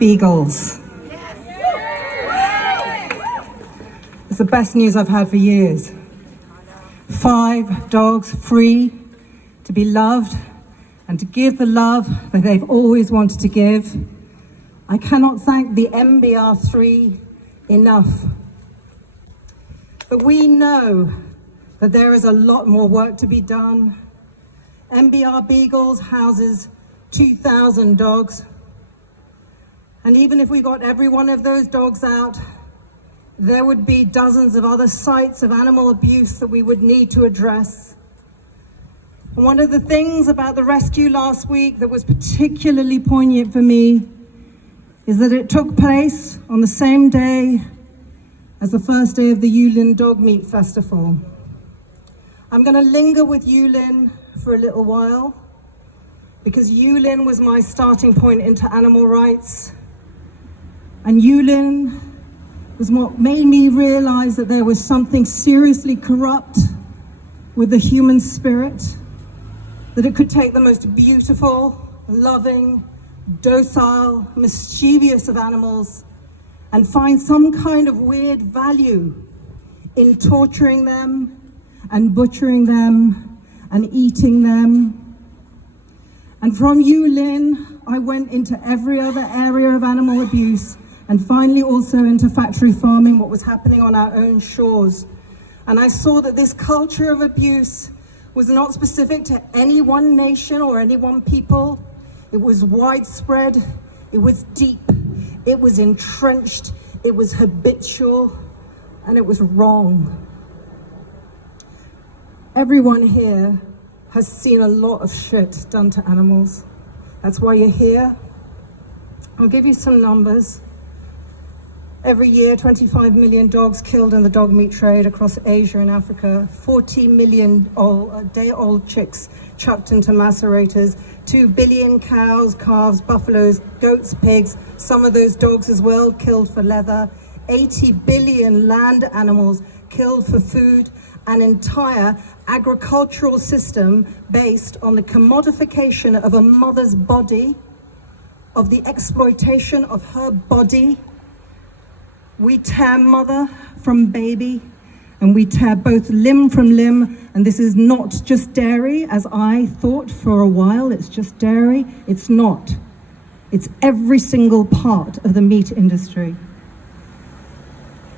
Beagles. It's the best news I've had for years. 5 dogs free to be loved and to give the love that they've always wanted to give. I cannot thank the MBR3 enough. But we know that there is a lot more work to be done. MBR Beagles houses 2,000 dogs. And even if we got every one of those dogs out, there would be dozens of other sites of animal abuse that we would need to address. And one of the things about the rescue last week that was particularly poignant for me is that it took place on the same day as the first day of the Yulin Dog Meat Festival. I'm going to linger with Yulin for a little while because Yulin was my starting point into animal rights. And Yulin was what made me realize that there was something seriously corrupt with the human spirit, that it could take the most beautiful, loving, docile, mischievous of animals and find some kind of weird value in torturing them and butchering them and eating them. And from Yulin, I went into every other area of animal abuse and finally also into factory farming, what was happening on our own shores. And I saw that this culture of abuse was not specific to any one nation or any one people. It was widespread, it was deep, it was entrenched, it was habitual, and it was wrong. Everyone here has seen a lot of shit done to animals. That's why you're here. I'll give you some numbers. Every year, 25 million dogs killed in the dog meat trade across Asia and Africa, 40 million day-old chicks chucked into macerators, 2 billion cows, calves, buffaloes, goats, pigs, some of those dogs as well killed for leather, 80 billion land animals killed for food, an entire agricultural system based on the commodification of a mother's body, of the exploitation of her body. We tear mother from baby, and we tear both limb from limb, and this is not just dairy, as I thought for a while, it's just dairy. It's not. It's every single part of the meat industry.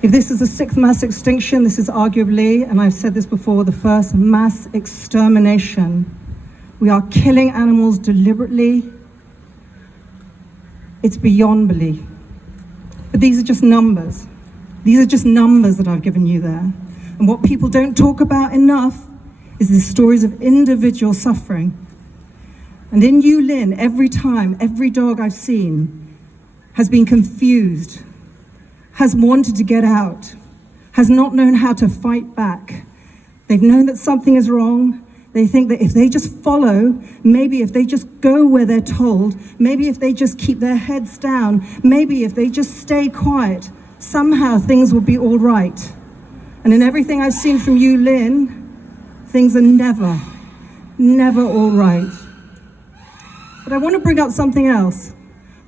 If this is the 6th mass extinction, this is arguably, and I've said this before, the first mass extermination. We are killing animals deliberately. It's beyond belief. But these are just numbers. These are just numbers that I've given you there. And what people don't talk about enough is the stories of individual suffering. And in Yulin, every time, every dog I've seen has been confused, has wanted to get out, has not known how to fight back. They've known that something is wrong. They think that if they just follow, maybe if they just go where they're told, maybe if they just keep their heads down, maybe if they just stay quiet, somehow things will be all right. And in everything I've seen from Yulin, things are never, never all right. But I want to bring up something else.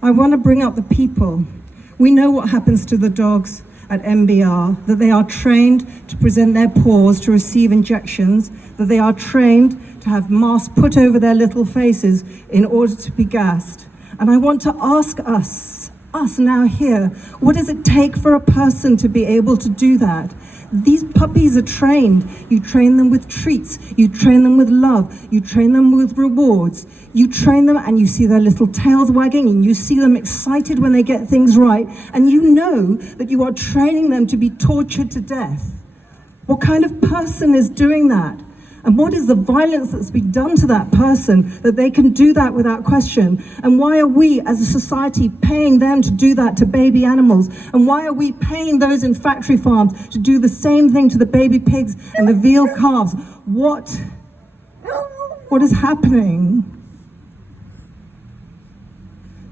I want to bring up the people. We know what happens to the dogs at MBR, that they are trained to present their paws to receive injections, that they are trained to have masks put over their little faces in order to be gassed. And I want to ask us now here, what does it take for a person to be able to do that? These puppies are trained. You train them with treats. You train them with love. You train them with rewards. You train them and you see their little tails wagging and you see them excited when they get things right. And you know that you are training them to be tortured to death. What kind of person is doing that? And what is the violence that's been done to that person that they can do that without question? And why are we as a society paying them to do that to baby animals? And why are we paying those in factory farms to do the same thing to the baby pigs and the veal calves? What is happening?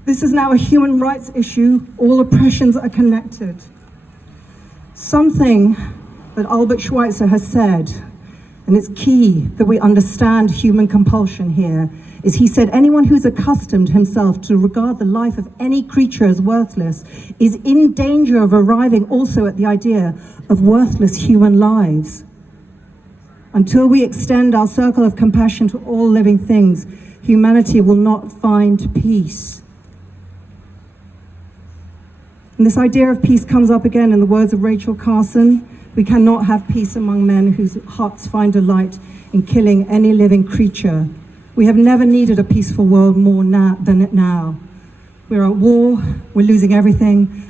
This is now a human rights issue. All oppressions are connected. Something that Albert Schweitzer has said, and it's key that we understand human compulsion here, is he said, anyone who's accustomed himself to regard the life of any creature as worthless is in danger of arriving also at the idea of worthless human lives. Until we extend our circle of compassion to all living things, humanity will not find peace. And this idea of peace comes up again in the words of Rachel Carson. We cannot have peace among men whose hearts find delight in killing any living creature. We have never needed a peaceful world more than now. We're at war, we're losing everything.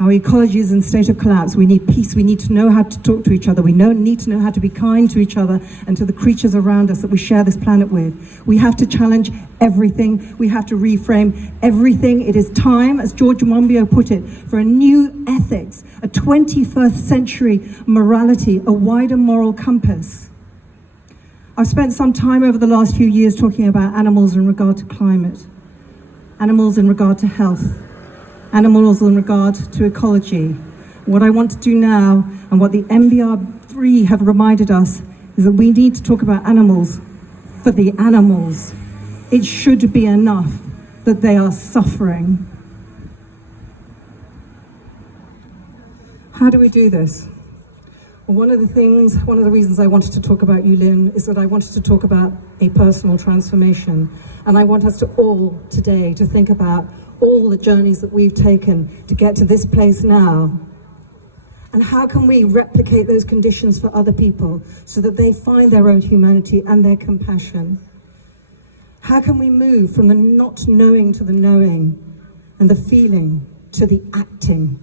Our ecology is in a state of collapse. We need peace. We need to know how to talk to each other. We need to know how to be kind to each other and to the creatures around us that we share this planet with. We have to challenge everything. We have to reframe everything. It is time, as George Monbiot put it, for a new ethics, a 21st century morality, a wider moral compass. I've spent some time over the last few years talking about animals in regard to climate, animals in regard to health, animals in regard to ecology. What I want to do now, and what the MBR3 have reminded us, is that we need to talk about animals for the animals. It should be enough that they are suffering. How do we do this? Well, one of the reasons I wanted to talk about Yulin is that I wanted to talk about a personal transformation. And I want us to all today to think about all the journeys that we've taken to get to this place now. And how can we replicate those conditions for other people so that they find their own humanity and their compassion? How can we move from the not knowing to the knowing and the feeling to the acting?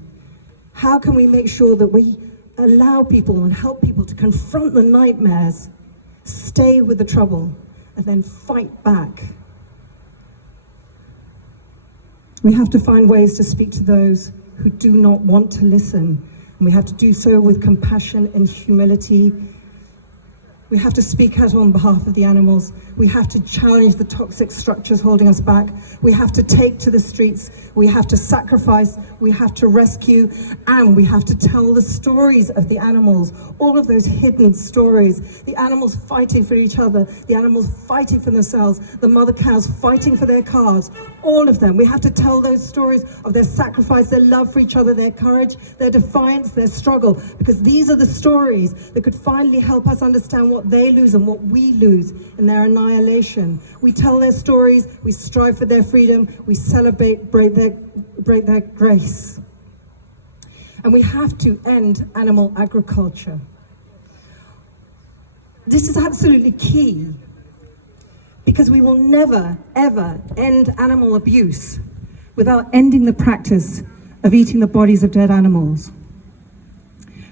How can we make sure that we allow people and help people to confront the nightmares, stay with the trouble, and then fight back? We have to find ways to speak to those who do not want to listen. And we have to do so with compassion and humility. We have to speak out on behalf of the animals. We have to challenge the toxic structures holding us back. We have to take to the streets. We have to sacrifice. We have to rescue. And we have to tell the stories of the animals, all of those hidden stories. The animals fighting for each other, the animals fighting for themselves, the mother cows fighting for their calves, all of them. We have to tell those stories of their sacrifice, their love for each other, their courage, their defiance, their struggle, because these are the stories that could finally help us understand what they lose and what we lose in their annihilation. We tell their stories, we strive for their freedom, we celebrate, break their grace. And we have to end animal agriculture. This is absolutely key, because we will never, ever end animal abuse without ending the practice of eating the bodies of dead animals.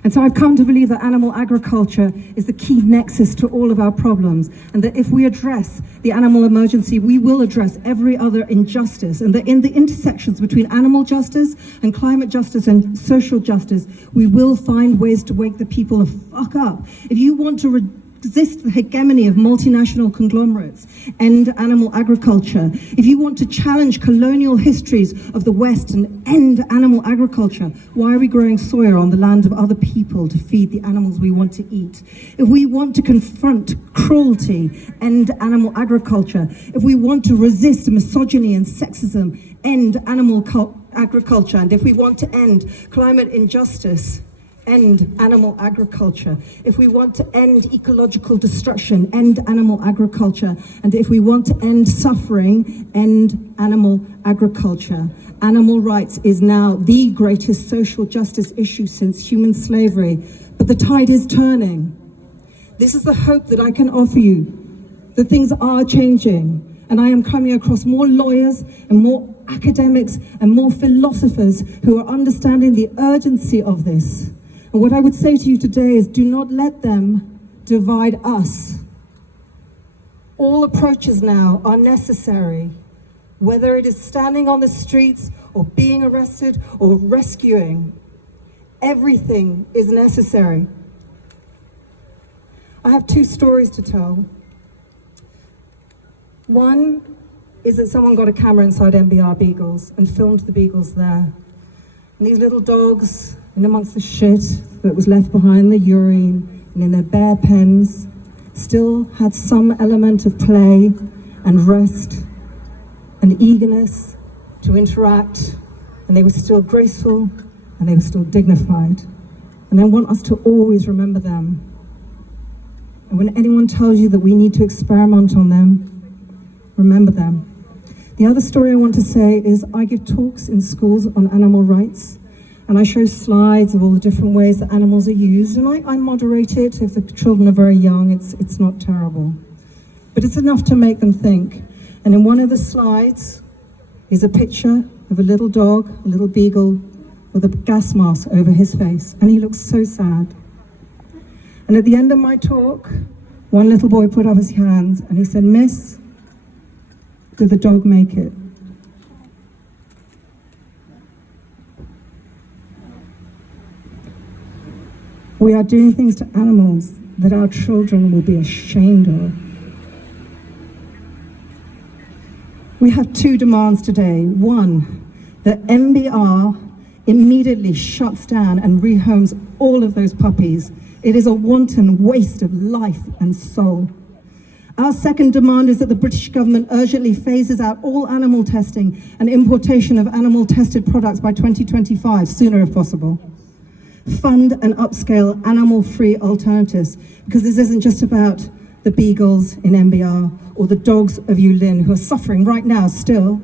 And so I've come to believe that animal agriculture is the key nexus to all of our problems, and that if we address the animal emergency, we will address every other injustice, and that in the intersections between animal justice and climate justice and social justice, we will find ways to wake the people the fuck up. If you want to resist the hegemony of multinational conglomerates, end animal agriculture. If you want to challenge colonial histories of the West and end animal agriculture, why are we growing soya on the land of other people to feed the animals we want to eat? If we want to confront cruelty, end animal agriculture. If we want to resist misogyny and sexism, end animal agriculture. And if we want to end climate injustice, end animal agriculture. If we want to end ecological destruction, end animal agriculture. And if we want to end suffering, end animal agriculture. Animal rights is now the greatest social justice issue since human slavery. But the tide is turning. This is the hope that I can offer you, that things are changing. And I am coming across more lawyers and more academics and more philosophers who are understanding the urgency of this. And what I would say to you today is, do not let them divide us. All approaches now are necessary, whether it is standing on the streets or being arrested or rescuing. Everything is necessary. I have two stories to tell. One is that someone got a camera inside MBR Beagles and filmed the beagles there. And these little dogs, in amongst the shit that was left behind, the urine, and in their bare pens, still had some element of play and rest and eagerness to interact, and they were still graceful and they were still dignified. And I want us to always remember them. And when anyone tells you that we need to experiment on them, remember them. The other story I want to say is I give talks in schools on animal rights, and I show slides of all the different ways that animals are used, and I moderate it. If the children are very young, it's not terrible. But it's enough to make them think. And in one of the slides is a picture of a little dog, a little beagle, with a gas mask over his face, and he looks so sad. And at the end of my talk, one little boy put up his hands and he said, "Miss, did the dog make it?" We are doing things to animals that our children will be ashamed of. We have two demands today. One, that MBR immediately shuts down and rehomes all of those puppies. It is a wanton waste of life and soul. Our second demand is that the British government urgently phases out all animal testing and importation of animal-tested products by 2025, sooner if possible. Fund and upscale animal-free alternatives, because this isn't just about the beagles in MBR or the dogs of Yulin who are suffering right now still,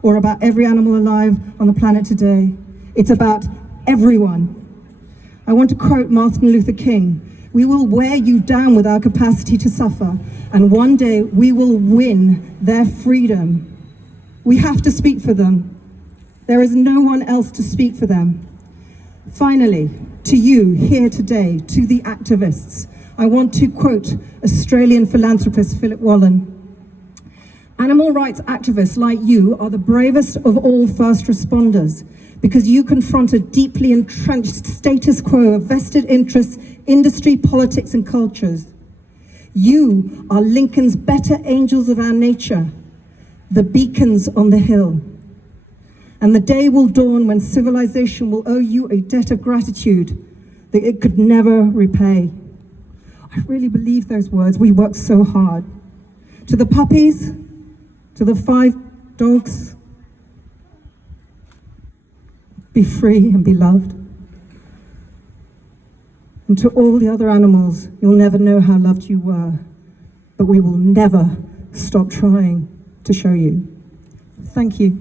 or about every animal alive on the planet today. It's about everyone. I want to quote Martin Luther King: "We will wear you down with our capacity to suffer, and one day we will win their freedom." We have to speak for them. There is no one else to speak for them. Finally, to you here today, to the activists, I want to quote Australian philanthropist Philip Wallen. "Animal rights activists like you are the bravest of all first responders, because you confront a deeply entrenched status quo of vested interests, industry, politics, and cultures. You are Lincoln's better angels of our nature, the beacons on the hill. And the day will dawn when civilization will owe you a debt of gratitude that it could never repay." I really believe those words. We worked so hard. To the puppies, to the 5 dogs, be free and be loved. And to all the other animals, you'll never know how loved you were, but we will never stop trying to show you. Thank you.